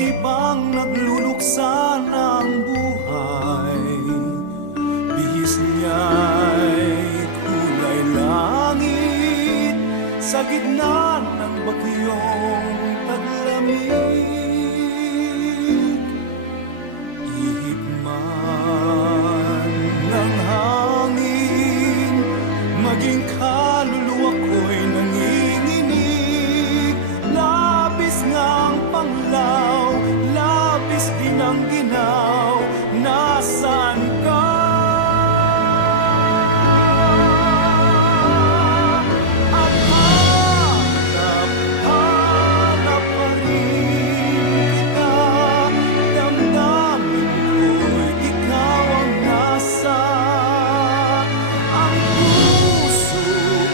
Pari bang nagluluksa ng buhay? Bihis niya'y kulay langit sa gitna ng bagyong taglamig. Ihip man ng hangin, maging kaluluwa ko'y nanginginig. Labis ngang panglaw, labis din ang ginaw. Nasaan ka? At hanap pa rin kita. Damdamin ko'y ikaw ang nasa. Ang puso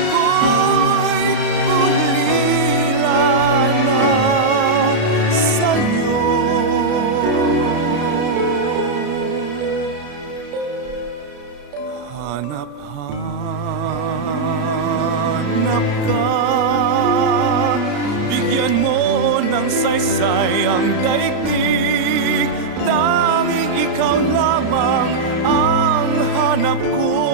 ko'y ulila na sa'yo. Hanap ka, bigyan mo ng saysay ang daigdig. Tanging ikaw lamang ang hanap ko.